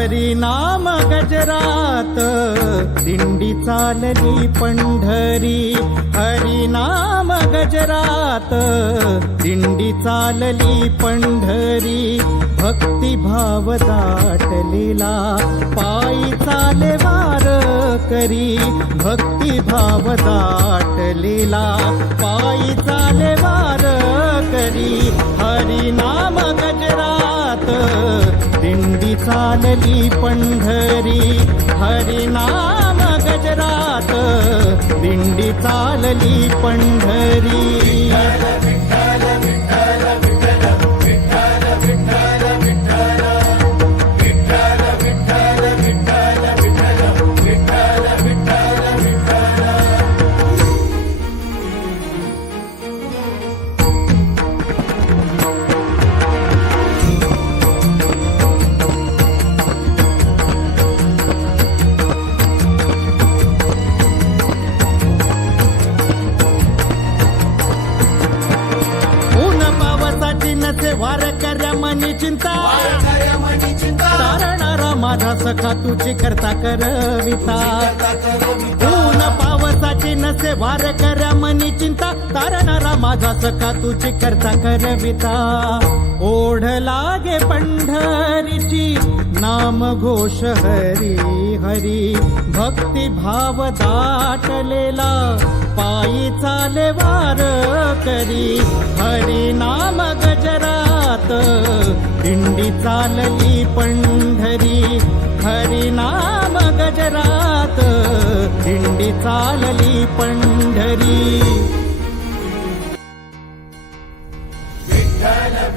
हरिनाम गजरात दिंडी चालली पंढरी. हरिनाम गजरात दिंडी चालली पंढरी. भक्तिभाव दाटलेला पायी चाले वार करी. भक्तिभाव दाटलेला पायी चाले वार करी. हरिनाम गजरात दिंडी चालली पंढरी हरिनाम गजरात दिंडी चालली पंढरी. पावसाची मनी चिंता. तारणारा माझा सखा तुझी करता करविता. ऊन पावसाची नसे वारकऱ्या मनी चिंता. तारणारा माझा सखा तुझी करता करविता. ओढ लागे पंढरीची. नाम घोष हरी हरी भक्ती भाव दाटलेला पायी चाले वार करी हरी नाम गजरात दिंडी चालली पंढरी हरी नाम गजरात दिंडी चालली पंढरी.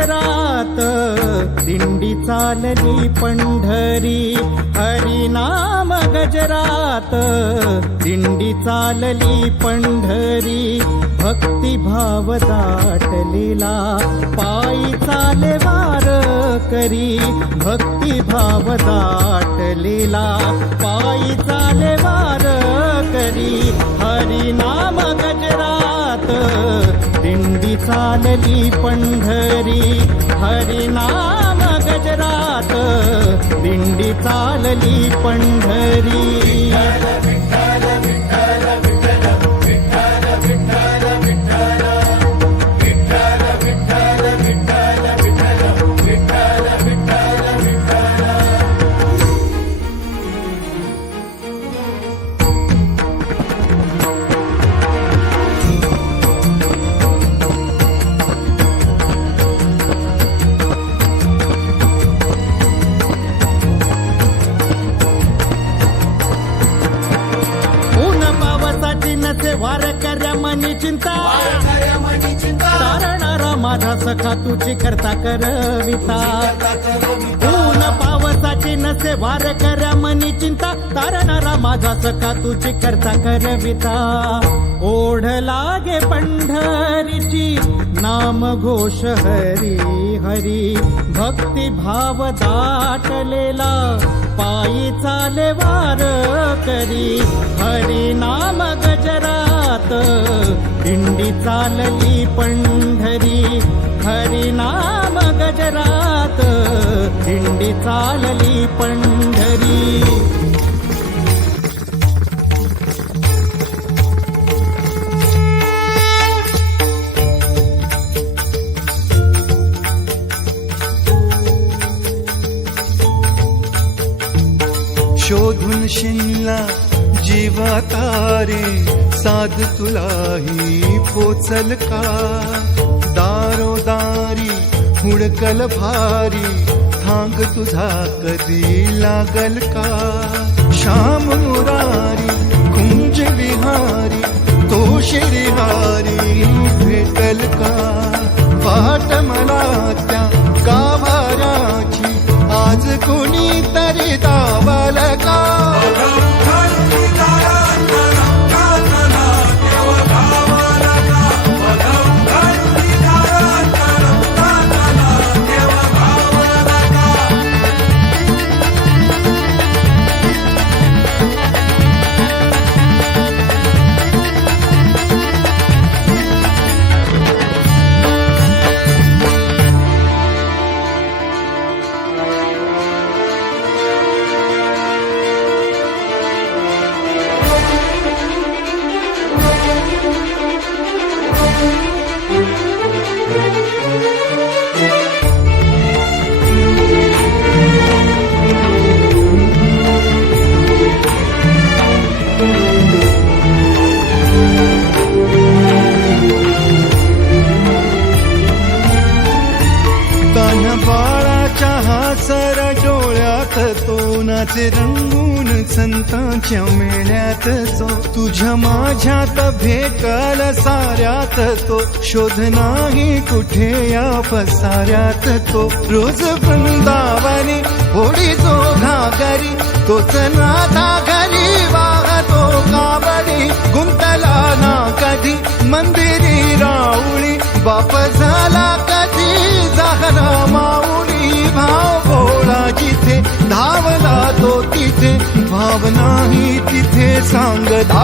गजरात दिंडी चालली पंढरी हरिनाम गजरात दिंडी चालली पंढरी भक्तिभाव दाटलेला पायी चाले वार करी भक्तिभाव दाटलेला पायी चाले वार करी हरी चालली पंढरी. हरिनाम गजरात. दिंडी चालली पंढरी. चिंता. तारणारा माझा सखा तुझी करता करविता. ऊन पावसाची नसे वार करा मनी चिंता तारणारा माझा सखा तुझी करता करविता. ओढ लागे पंढरीची नाम घोष हरी हरी. भक्ती भाव दाटलेला पायी चाले वार करी. हरी नाम गजरात दिंडी चालली पंढरी. हरी नाम गजरात दिंडी चालली पंढरी. शोधून शिनला जीवा तारी साध तुलाही पोचल का? दारोदारी हुडकल भारी भांग तुझा कधी लागल का? श्याम मुरारी कुंज विहारी तो श्रीहारी भेटल का? वाट मला त्या गाभाराची आज कोणी तरी नाचे रंगून संतांच्या मेळ्यात तो तुझ्या माझ्यात भेटल साऱ्यात तो. शोध नाही कुठे या पसाऱ्यात तो. रोज वृंदावनी होडी जो घागरी तोच नाथा घरी वाहतो कावडी गुंतला ना कधी मंदिरी राऊळी बाप झाला कधी जहरा माऊली. भाव भोळा जिथे 唱个大。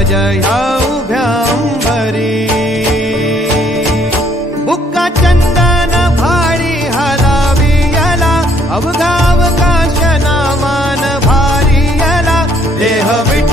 घाली ध्वज ह्या उभ्या अंबरी बुक्का चंदन भारी हलावी याला अवघाव काश नामान भारी याला. देह विठ